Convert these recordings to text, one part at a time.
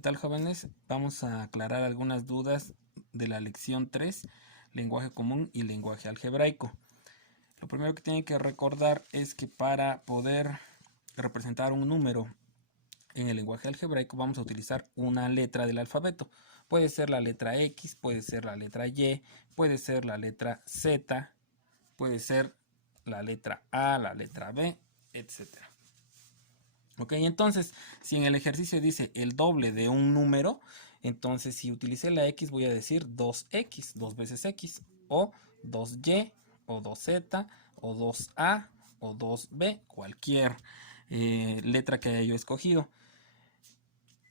¿Qué tal, jóvenes? Vamos a aclarar algunas dudas de la lección 3, lenguaje común y lenguaje algebraico. Lo primero que tienen que recordar es que para poder representar un número en el lenguaje algebraico vamos a utilizar una letra del alfabeto. Puede ser la letra X, puede ser la letra Y, puede ser la letra Z, puede ser la letra A, la letra B, etcétera. Ok, entonces, si en el ejercicio dice el doble de un número, entonces si utilicé la X voy a decir 2X, 2 veces X, o 2Y, o 2Z, o 2A, o 2B, cualquier letra que haya yo escogido.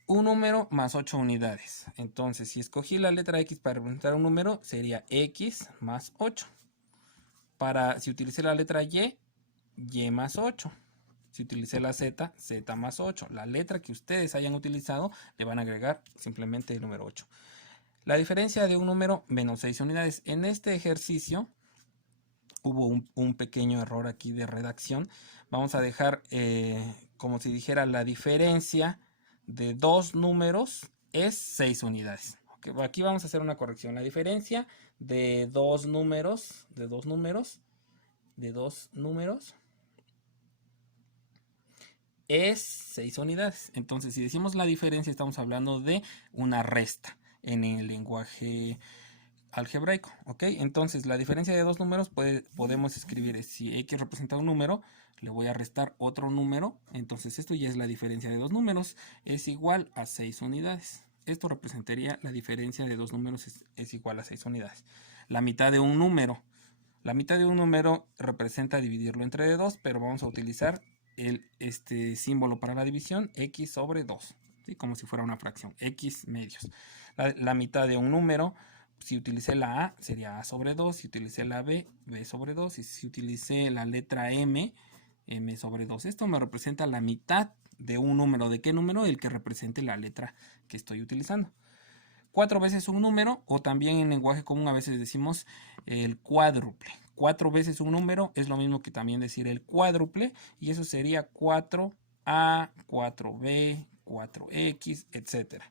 Un número más 8 unidades. Entonces, si escogí la letra X para representar un número, sería X más 8. Si utilicé la letra Y, Y más 8. Si utilicé la Z, Z más 8. La letra que ustedes hayan utilizado le van a agregar simplemente el número 8. La diferencia de un número menos 6 unidades. En este ejercicio hubo un pequeño error aquí de redacción. Vamos a dejar como si dijera la diferencia de dos números es 6 unidades. Okay, aquí vamos a hacer una corrección. La diferencia de dos números es 6 unidades. Entonces, si decimos la diferencia, estamos hablando de una resta en el lenguaje algebraico. ¿Ok? Entonces, la diferencia de dos números podemos escribir, si X representa un número, le voy a restar otro número. Entonces, esto ya es la diferencia de dos números. Es igual a 6 unidades. Esto representaría la diferencia de dos números es igual a 6 unidades. La mitad de un número. La mitad de un número representa dividirlo entre 2, pero vamos a utilizar este símbolo para la división, x sobre 2, ¿sí? Como si fuera una fracción, x medios. La mitad de un número, si utilicé la A, sería A sobre 2, si utilicé la B, B sobre 2, y si utilicé la letra M, M sobre 2. Esto me representa la mitad de un número. ¿De qué número? El que represente la letra que estoy utilizando. 4 veces un número, o también en lenguaje común a veces decimos el cuádruple. 4 veces un número es lo mismo que también decir el cuádruple, y eso sería 4A, 4B, 4X, etc.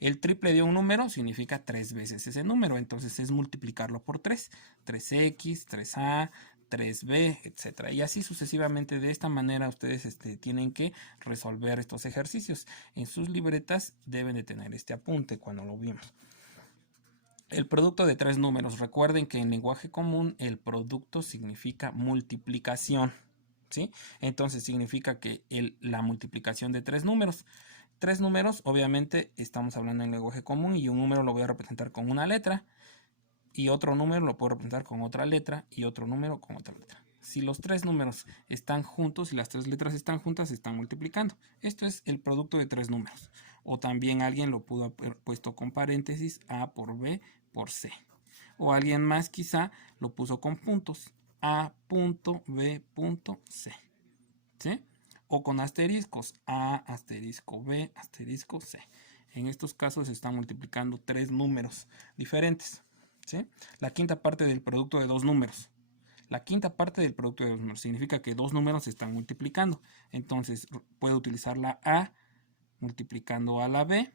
El triple de un número significa 3 veces ese número, entonces es multiplicarlo por 3. 3X, 3A, 3B, etcétera. Y así sucesivamente. De esta manera ustedes tienen que resolver estos ejercicios. En sus libretas deben de tener este apunte cuando lo vimos. El producto de tres números. Recuerden que en lenguaje común el producto significa multiplicación, ¿sí? Entonces significa que la multiplicación de tres números. Tres números, obviamente estamos hablando en lenguaje común, y un número lo voy a representar con una letra, y otro número lo puedo representar con otra letra, y otro número con otra letra. Si los tres números están juntos y las tres letras están juntas, se están multiplicando. Esto es el producto de tres números. O también alguien lo pudo haber puesto con paréntesis, A por B por C. O alguien más quizá lo puso con puntos, A punto B punto C. ¿Sí? O con asteriscos, A asterisco B asterisco C. En estos casos se están multiplicando tres números diferentes. ¿Sí? La quinta parte del producto de dos números. La quinta parte del producto de dos números significa que dos números se están multiplicando. Entonces puedo utilizar la A multiplicando a la B.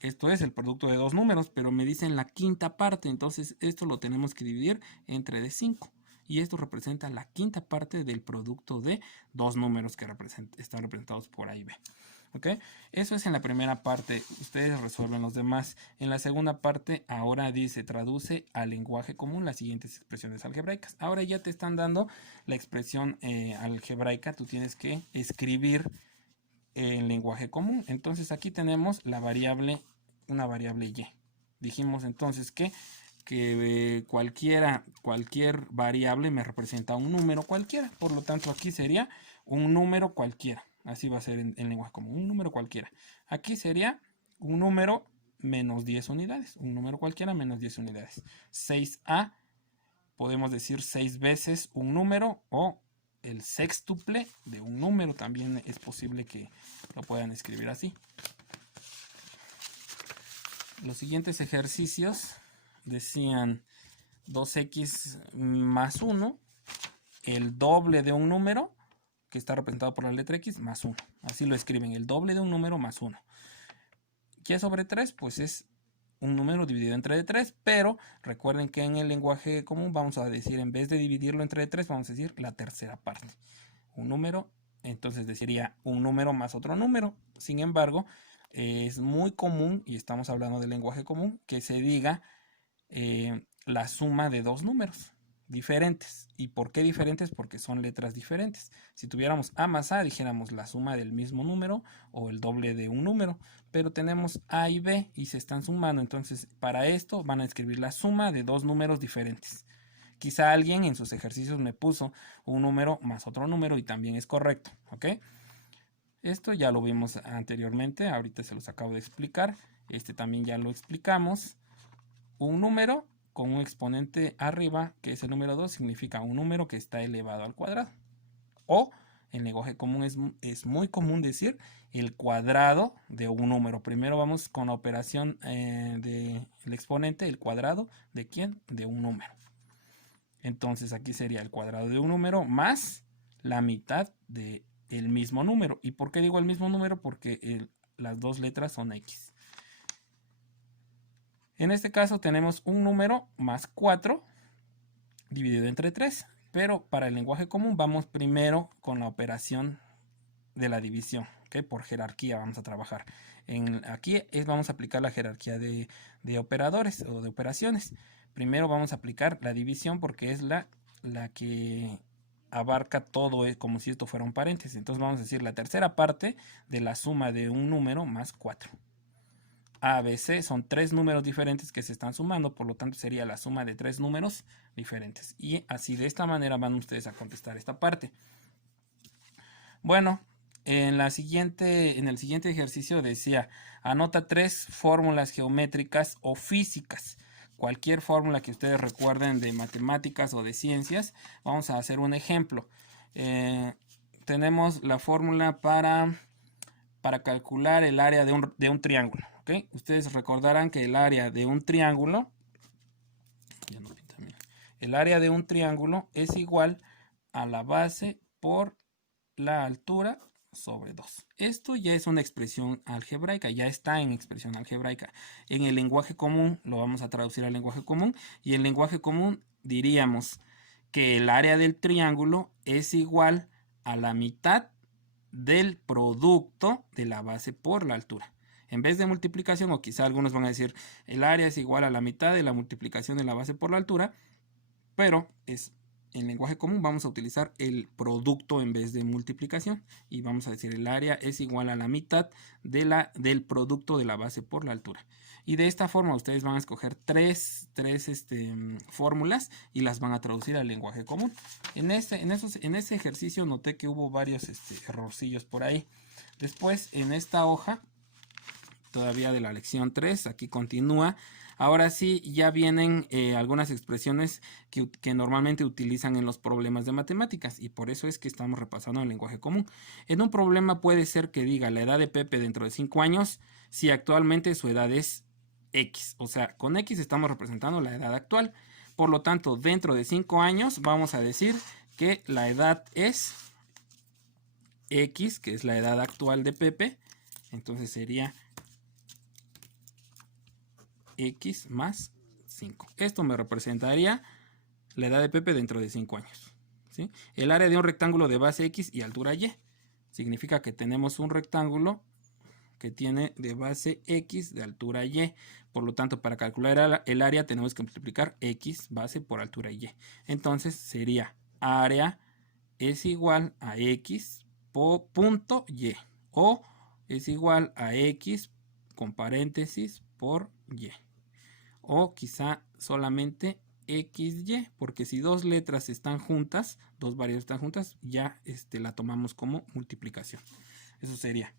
Esto es el producto de dos números, pero me dicen la quinta parte. Entonces esto lo tenemos que dividir entre de 5. Y esto representa la quinta parte del producto de dos números que están representados por A y B. ¿Ok? Eso es en la primera parte. Ustedes resuelven los demás. En la segunda parte, ahora dice, traduce al lenguaje común las siguientes expresiones algebraicas. Ahora ya te están dando la expresión algebraica. Tú tienes que escribir en lenguaje común. Entonces aquí tenemos la variable, una variable y. Dijimos entonces que cualquier variable me representa un número cualquiera. Por lo tanto, aquí sería un número cualquiera. Así va a ser en lenguaje común, un número cualquiera. Aquí sería un número menos 10 unidades. Un número cualquiera menos 10 unidades. 6A, podemos decir 6 veces un número, o el sextuple de un número. También es posible que lo puedan escribir así. Los siguientes ejercicios decían 2x más 1, el doble de un número que está representado por la letra X más 1. Así lo escriben, el doble de un número más 1. Y sobre 3 pues es un número dividido entre 3, pero recuerden que en el lenguaje común vamos a decir, en vez de dividirlo entre 3, vamos a decir la tercera parte. Un número, entonces sería un número más otro número. Sin embargo, es muy común, y estamos hablando del lenguaje común, que se diga la suma de dos números diferentes. ¿Y por qué diferentes? Porque son letras diferentes. Si tuviéramos A más A, dijéramos la suma del mismo número o el doble de un número, pero tenemos A y B y se están sumando, entonces para esto van a escribir la suma de dos números diferentes. Quizá alguien en sus ejercicios me puso un número más otro número y también es correcto, ¿ok? Esto ya lo vimos anteriormente, ahorita se los acabo de explicar. Este también ya lo explicamos. Un número con un exponente arriba, que es el número 2, significa un número que está elevado al cuadrado. O en lenguaje común es muy común decir el cuadrado de un número. Primero vamos con la operación del exponente, el cuadrado de ¿quién? De un número. Entonces aquí sería el cuadrado de un número más la mitad del mismo número. ¿Y por qué digo el mismo número? Porque las dos letras son X. En este caso tenemos un número más 4 dividido entre 3. Pero para el lenguaje común vamos primero con la operación de la división. ¿Okay? Por jerarquía vamos a trabajar. Aquí vamos a aplicar la jerarquía de operadores o de operaciones. Primero vamos a aplicar la división porque es la que abarca todo, como si esto fuera un paréntesis. Entonces vamos a decir la tercera parte de la suma de un número más 4. A, B, C son tres números diferentes que se están sumando, por lo tanto sería la suma de tres números diferentes. Y así de esta manera van ustedes a contestar esta parte. Bueno, en el siguiente ejercicio decía, anota tres fórmulas geométricas o físicas. Cualquier fórmula que ustedes recuerden de matemáticas o de ciencias. Vamos a hacer un ejemplo. Tenemos la fórmula para calcular el área de un triángulo. ¿Okay? Ustedes recordarán que el área de un triángulo, el área de un triángulo es igual a la base por la altura sobre 2. Esto ya es una expresión algebraica, ya está en expresión algebraica. En el lenguaje común lo vamos a traducir al lenguaje común, y en lenguaje común diríamos que el área del triángulo es igual a la mitad del producto de la base por la altura. En vez de multiplicación, o quizá algunos van a decir el área es igual a la mitad de la multiplicación de la base por la altura, pero en lenguaje común vamos a utilizar el producto en vez de multiplicación y vamos a decir el área es igual a la mitad del producto de la base por la altura. Y de esta forma ustedes van a escoger tres fórmulas y las van a traducir al lenguaje común. En ese ejercicio noté que hubo varios errorcillos por ahí. Después en esta hoja, todavía de la lección 3, aquí continúa. Ahora sí, ya vienen algunas expresiones que normalmente utilizan en los problemas de matemáticas, y por eso es que estamos repasando el lenguaje común. En un problema puede ser que diga la edad de Pepe dentro de 5 años si actualmente su edad es X. O sea, con X estamos representando la edad actual. Por lo tanto, dentro de 5 años vamos a decir que la edad es X, que es la edad actual de Pepe. Entonces sería X más 5. Esto me representaría la edad de Pepe dentro de 5 años. ¿Sí? El área de un rectángulo de base X y altura Y. Significa que tenemos un rectángulo que tiene de base X de altura Y. Por lo tanto, para calcular el área tenemos que multiplicar X base por altura Y. Entonces sería área es igual a X por punto Y. O es igual a X con paréntesis por Y. O quizá solamente XY, porque si dos letras están juntas, dos variables están juntas, ya la tomamos como multiplicación. Eso sería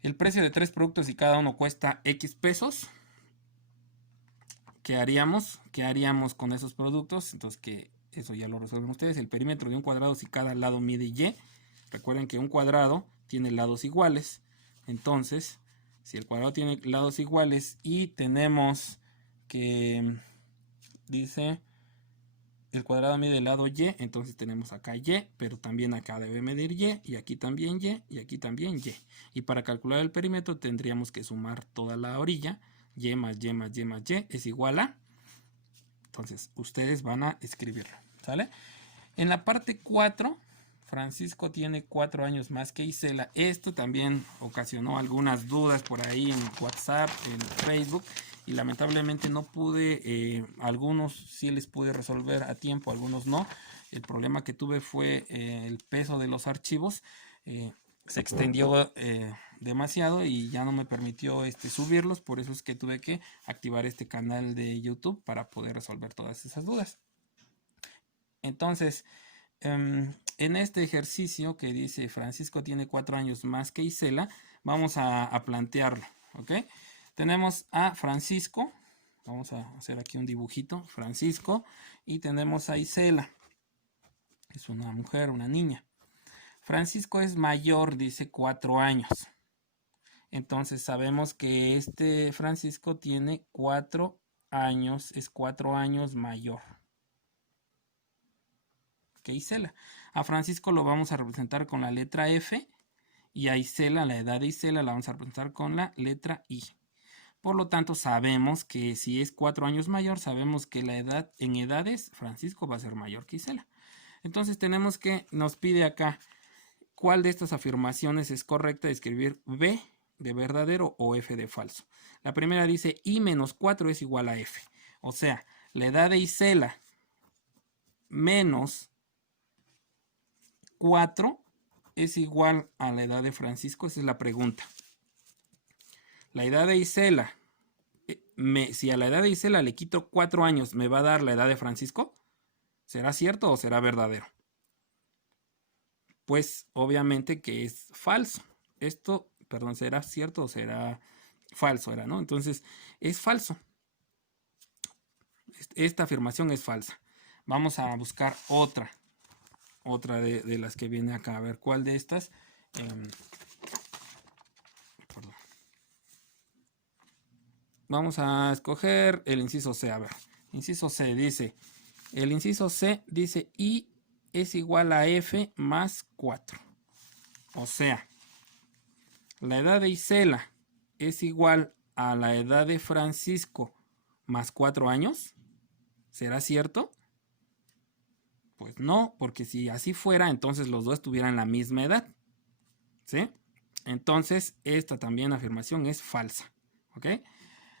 el precio de tres productos y cada uno cuesta X pesos. ¿Qué haríamos? ¿Qué haríamos con esos productos? Entonces, que eso ya lo resuelven ustedes. El perímetro de un cuadrado si cada lado mide Y. Recuerden que un cuadrado tiene lados iguales. Entonces, si el cuadrado tiene lados iguales y tenemos que, dice, el cuadrado mide el lado Y, entonces tenemos acá Y, pero también acá debe medir Y aquí también y aquí también Y. Y para calcular el perímetro tendríamos que sumar toda la orilla, Y más Y más Y más Y es igual a... Entonces ustedes van a escribirlo, ¿sale? En la parte 4, Francisco tiene 4 años más que Isela. Esto también ocasionó algunas dudas por ahí en WhatsApp, en Facebook, y lamentablemente no pude, algunos sí les pude resolver a tiempo, algunos no. El problema que tuve fue el peso de los archivos. Se extendió demasiado y ya no me permitió subirlos, por eso es que tuve que activar este canal de YouTube para poder resolver todas esas dudas. Entonces, en este ejercicio que dice Francisco tiene 4 años más que Isela, vamos a plantearlo, ¿ok? Tenemos a Francisco, vamos a hacer aquí un dibujito, Francisco, y tenemos a Isela, es una mujer, una niña. Francisco es mayor, dice 4 años. Entonces sabemos que este Francisco tiene 4 años, es 4 años mayor que Isela. A Francisco lo vamos a representar con la letra F y a Isela, la edad de Isela, la vamos a representar con la letra I. Por lo tanto, sabemos que si es 4 años mayor, sabemos que la edad en edades, Francisco va a ser mayor que Isela. Entonces tenemos que, nos pide acá, ¿cuál de estas afirmaciones es correcta? Escribir B de verdadero o F de falso. La primera dice I menos 4 es igual a F. O sea, la edad de Isela menos 4 es igual a la edad de Francisco. Esa es la pregunta. La edad de Isela, si a la edad de Isela le quito 4 años, ¿me va a dar la edad de Francisco? ¿Será cierto o será verdadero? Pues obviamente que es falso. Esto, perdón, ¿será cierto o será falso? Era, ¿no? Entonces, es falso. Esta afirmación es falsa. Vamos a buscar otra de las que viene acá. A ver, ¿cuál de estas? Perdón. Vamos a escoger el inciso C. A ver, inciso C dice, el inciso C dice I es igual a F más 4. O sea, la edad de Isela es igual a la edad de Francisco más 4 años. ¿Será cierto? Pues no, porque si así fuera, entonces los dos tuvieran la misma edad. ¿Sí? Entonces, esta también afirmación es falsa. ¿Ok?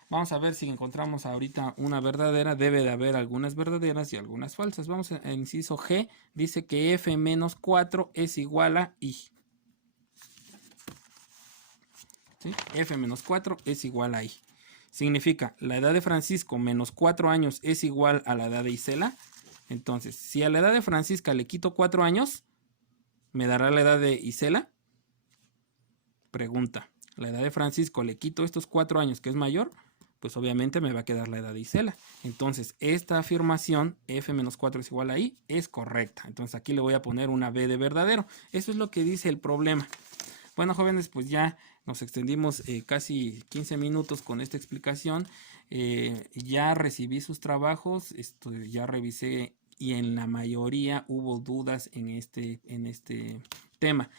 Vamos a ver si encontramos ahorita una verdadera. Debe de haber algunas verdaderas y algunas falsas. Vamos al inciso G. Dice que F menos 4 es igual a I. ¿Sí? F menos 4 es igual a I. Significa, la edad de Francisco menos 4 años es igual a la edad de Isela. Entonces, si a la edad de Francisca le quito 4 años, ¿me dará la edad de Isela? Pregunta, ¿la edad de Francisco le quito estos 4 años que es mayor? Pues obviamente me va a quedar la edad de Isela. Entonces, esta afirmación, F menos 4 es igual a I, es correcta. Entonces, aquí le voy a poner una B de verdadero. Eso es lo que dice el problema. Bueno, jóvenes, pues ya nos extendimos casi 15 minutos con esta explicación. Ya recibí sus trabajos, ya revisé y en la mayoría hubo dudas en este tema.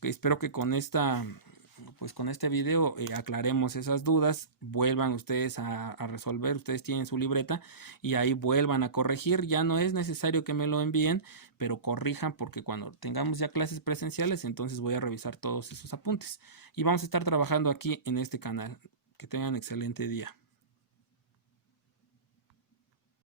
Espero que con este video aclaremos esas dudas, vuelvan ustedes a resolver, ustedes tienen su libreta y ahí vuelvan a corregir. Ya no es necesario que me lo envíen, pero corrijan porque cuando tengamos ya clases presenciales, entonces voy a revisar todos esos apuntes y vamos a estar trabajando aquí en este canal. Que tengan excelente día.